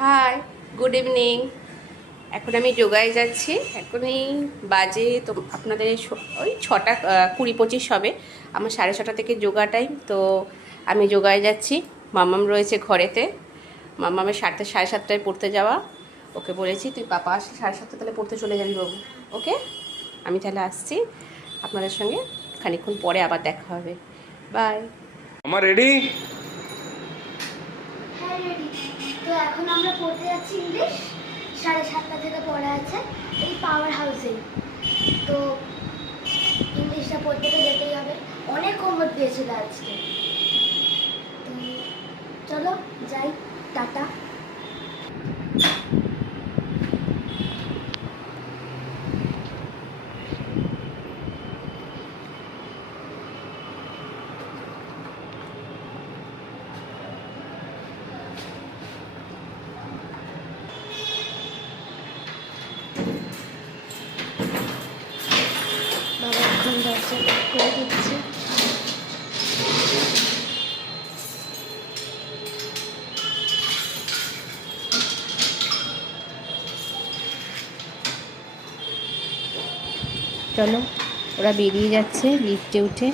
High, good evening. এখন আমি যোগায় যাচ্ছি। এখনই বাজে তো আপনাদের ওই 6টা 20-25 হবে। আমার 6:30 থেকে যোগা টাইম, তো আমি যোগায় যাচ্ছি। মাম্মাম রয়েছে ঘরেতে। মাম্মামের 7:30টায় পড়তে যাওয়া। ওকে বলেছি তুই পাপা আসে 7:30 তাহলে পড়তে চলে যাবি বাবু। ওকে, আমি তাহলে আসছি। আপনাদের সঙ্গে খানিকক্ষণ পরে আবার দেখা হবে। বাই। আমার রেডি। হ্যাঁ রেডি। তো এখন আমরা পড়তে যাচ্ছি ইংলিশ। 7:30 থেকে পড়া আছে এই পাওয়ার হাউসে। তো ইংলিশটা পড়তে তো যেতেই হবে। অনেক হোমওয়ার্ক দিয়েছিল আজকে। তো চলো যাই, টাটা। বাবা এখন দরজা করে দিচ্ছে। চলো, ওরা বেরিয়ে যাচ্ছে লিফটে উঠে।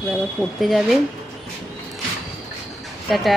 ওরা আবার পড়তে যাবে। টাটা।